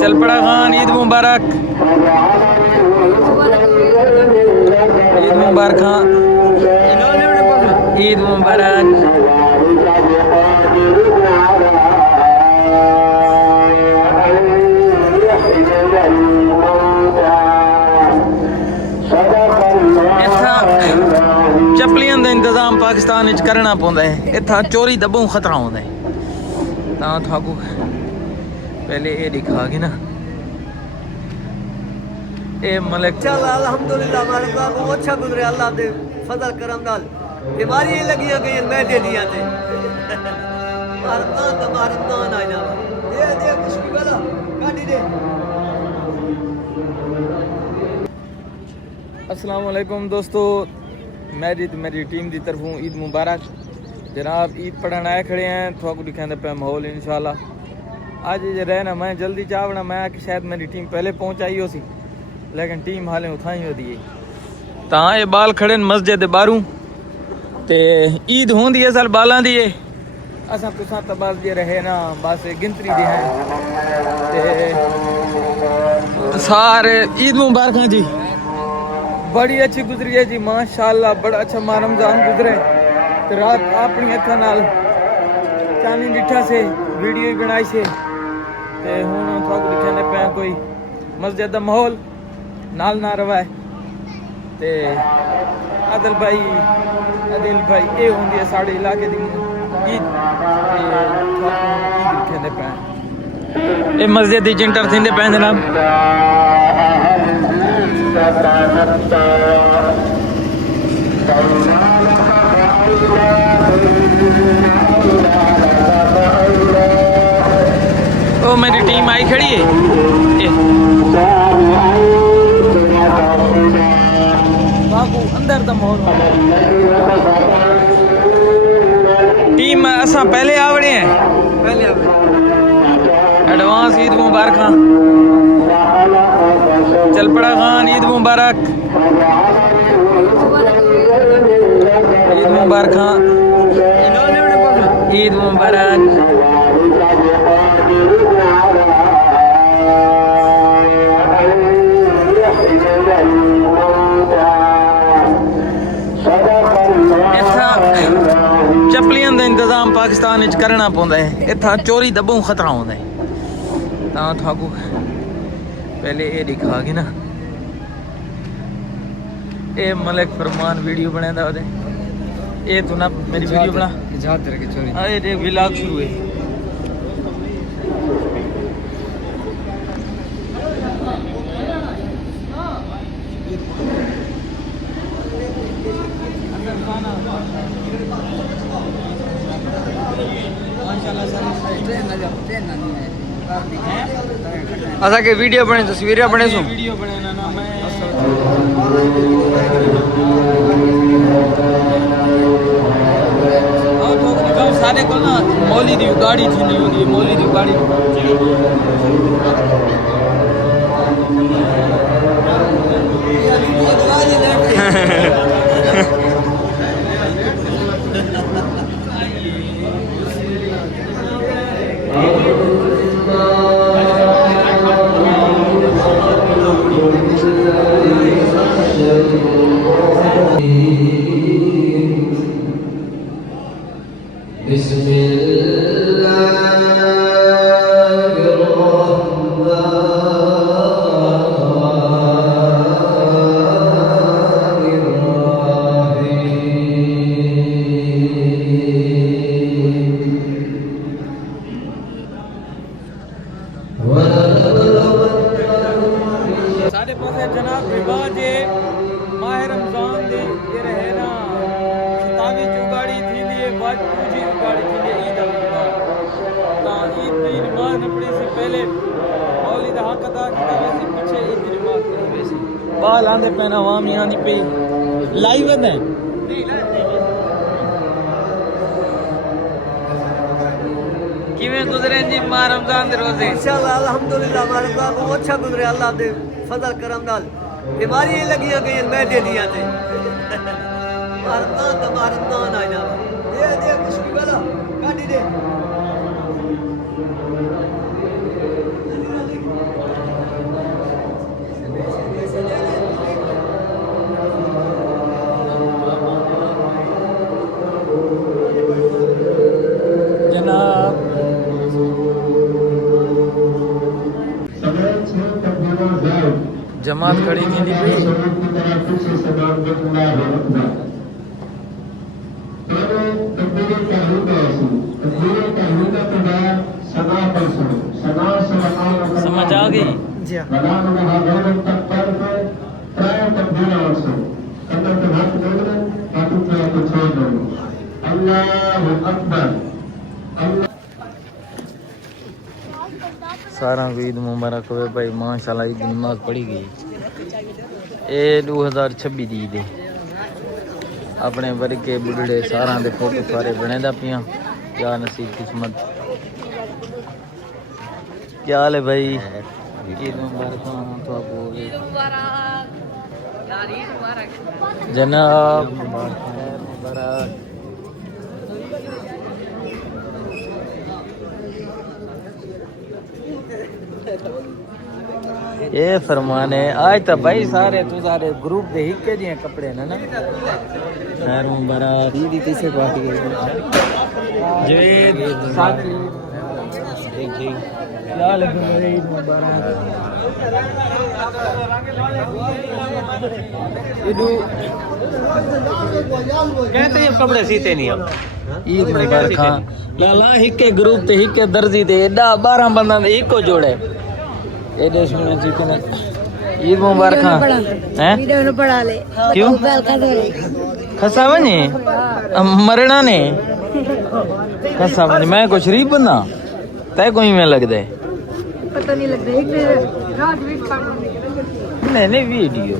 चल पड़ा खान, ईद मुबारक, ईद मुबारक खान, ईद मुबारक। चपलियां का इंतजाम पाकिस्तान करना पौंदा है, इतना चोरी दबों खतरा होता है। थाकू पहले ये दिखा के ना, ए मलिक अल्हम्दुलिल्लाह हमारे को अच्छा गुजरे अल्लाह दे फजल करम नाल। बीमारी लगियां गई मैं दे दिया थे मारना तो मारना ना आइना दे कुछ भी गला काटी दे। अस्सलाम वालेकुम दोस्तों, मेरी टीम की तरफों ईद मुबारक जनाब। ईद पढ़न आए खड़े हैं, थोड़ा दिखाते पे माहौल इंशाल्लाह। आज जो रहना मैं जल्दी चावना, मैं कि शायद मेरी टीम पहले पहुंच आई हो सी, लेकिन टीम हाले उठा ही होती है। तो ये बाल खड़े मस्जिद के बाहरों, तो ईद होंदी है साल बालों की। असा तुसा तो बस जे रहे ना, बस गिनतरी दे हैं। सारे ईद मुबारक जी, बड़ी अच्छी गुजरी है जी माशाल्लाह, बड़ा अच्छा माह रमजान गुजरे। तो रात अपनी अखा नाल चांदी डिठा से वीडियो ही बनाई से, ते हुण थोड़ा दिखाने पे कोई मस्जिद का माहौल नाल ना रवा है। ते आदिल भाई ये होंदी है साढ़े इलाके की ईद, ईद दिखाने पे ये मस्जिद की चिंटर थींदे पे जनाब। ओ मेरी टीम आई खड़ी है, अंदर दा माहौल टीम असा पहले आवड़े हैं, एडवांस ईद मुबारक खान। चल पड़ा खान, ईद मुबारक, ईद मुबारक खान, ईद मुबारक। चपलियां का इंतजाम पाकिस्तान करना पौंदा है, इतना चोरी दबों खतरा होता है। थाकू पहले ये दिखा के ना, ये मलिक फरमान वीडियो बनाया था, ये तो ना मेरी वीडियो बना ये व्लॉग शुरू है। असा के वीडियो बने, तस्वीरें बने सो वीडियो बने ना मैं सारे को ना मौली दी गाड़ी थी नहीं होती, मौली दी गाड़ी सारे पास जनाब रिवाज है माह रमजान दे ये रहे ना, 27 उगाड़ी थी बाद पूजी उगाड़ी थी ईद ईद की नमाज न पढ़ी से पहले मौली का हक अदा किया वैसे पीछे ईद की नमाज पढ़ी वैसे बाल आंदे पैना आवाम यहाँ की पे लाइव है। किवें गुजरे जी माह रमजान दे रोजे? इंशाल्लाह अल्हम्दुलिल्लाह हमारे को अच्छा गुजरे अल्लाह दे फजल करम नाल। बीमारी लगियां गई मैं दे दिया थे मारना तो मारना ना आइना दे कुछ भी गला काटी दे। जमात खड़ी थी पई समझ आ गई जी सारा को ईद मुबारक हो भाई माशाल्लाह ईद की नमाज पढ़ी गई ये 2026 दी ईद है अपने वर्गे बुढ़े सारा दे फोटो सारे बने दा पिया क्या नसीब किस्मत क्या हाल है भाई ईद मुबारक तो आपको जनाब मुबारक ये फरमाने आज तो भाई सारे तू सारे ग्रुप दे हिक्के जी कपड़े ना ना खैर मुबारक ईद किसे पार्टी जवेद साथी लाल ईद मुबारक इदू कहते हैं कपड़े सीते नहीं हम ईद मुबारक लाला हिक्के ग्रुप ते हिक्के दर्जी ते एडा 12 बंदा दे इको जोड़े एडे सुने जी को ईद मुबारक हैं वीडियो में पढ़ा ले क्यों खसा वने मरना ने खसा वने मैं को शरीफ बंदा तय कोई में लगदे पता नहीं लगता एक रात भी नहीं वीडियो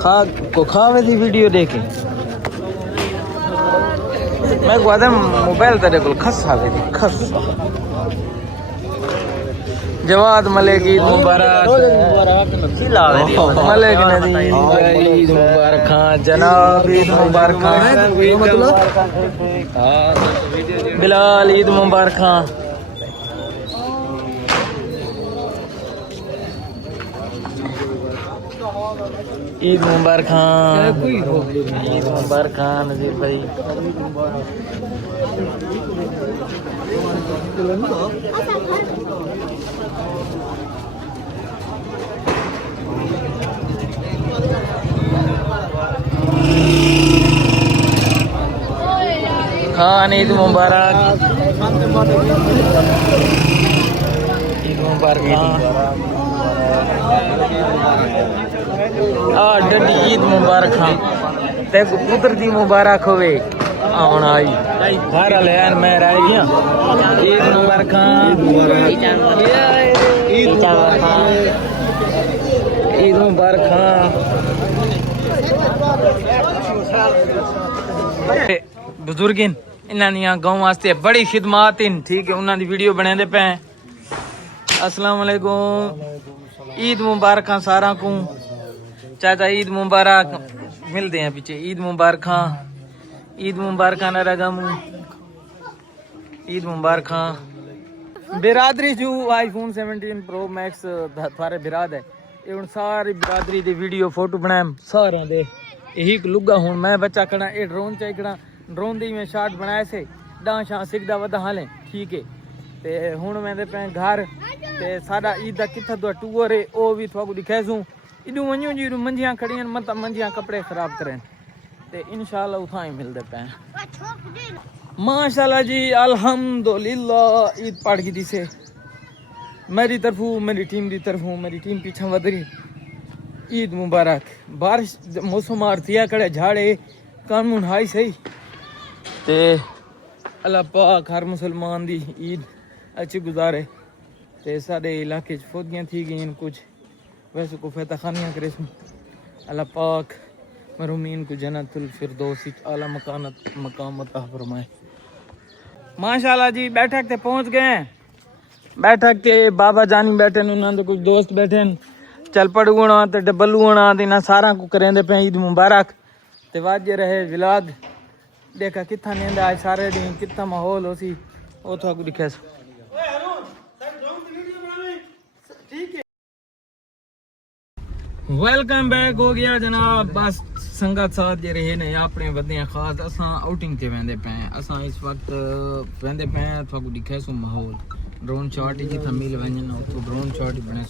खा को खावे दी वीडियो देखे मैं को आदम मोबाइल तेरे को खसा वे दी खसा जवाद मलिक ईद मुबारक मलिक नदी ईद मुबारक खान जनाब ईद मुबारक खान बिलाल ईद मुबारक खान ईद मुबारक खान ईद मुबारक खान नजीर भाई खान ईद मुबारक ईद मुबारक डडी ईद मुबारक ते पुत्र दी मुबारक होवे आउण आई घर वाले यार मैं रह गया ईद मुबारक ईद मुबारक बुजुर्गिन इन्हां दियां गांव वास्ते बड़ी खिदमात इन ठीक है उन्हां दी वीडियो बनांदे पे अस्सलाम वालेकुम ईद मुबारक सारा को चाचा ईद मुबारक मिलते हैं पीछे ईद मुबारक नरगम ईद मुबारक बिरादरी जो आईफोन 17 प्रो मैक्स थारे बिराद है ये हुन सारी बिरादरी दी वीडियो फोटो बनाए सारे दे यही लुगा हुन मैं बच्चा कड़ा ये ड्रोन चाहिए ड्रोन दी मैं शॉट बनाए से डां शां सिकदा वदा हाले ठीक है ते हुन मैं दे पे घर ते साडा ईद दा किथा दो टूर है ओ भी थाको दिखासू इदू वणियो जी मंजियां खड़ियां मत मंजियां कपड़े खराब करें ते इंशाल्लाह उठा ही मिलदे पे माशाल्लाह जी अल्हम्दुलिल्लाह ईद पड़ गई से मेरी तरफू मेरी टीम दी तरफू मेरी टीम पीछे वध रही ईद मुबारक बारिश मौसम आरतिया कड़े झाड़े कानून हाई सही ते अल्लाह पाक हर मुसलमान दी ईद अच्छी गुजारे ते साडे इलाके च फौजियां थी गई कुछ वैसे को फतह खानियां करे अल्लाह पाक मरहूमीन को जन्नतुल फिरदौस आला मकाम अता फरमाए माशाल्लाह जी बैठक ते पहुंच गए हैं बैठक ते बाबा जानी बैठे उन्होंने कुछ दोस्त बैठे चल पड़गुणा ते डबलूणा दिना सारा को करेंदे पे ईद मुबारक ते वाजे रहे विलाद देखा किथा नींदा आज सारे दिन किथा माहौल होसी ओ थाको दिखास वेलकम बैक हो गया जनाब बस संगत साथ जे रहे ने अपने वदे खास असा आउटिंग ते वेंदे पे असा इस वक्त वेंदे पे थाको दिखासु माहौल ड्रोन शॉट जी थमील वंजन तो ड्रोन शॉट ही बने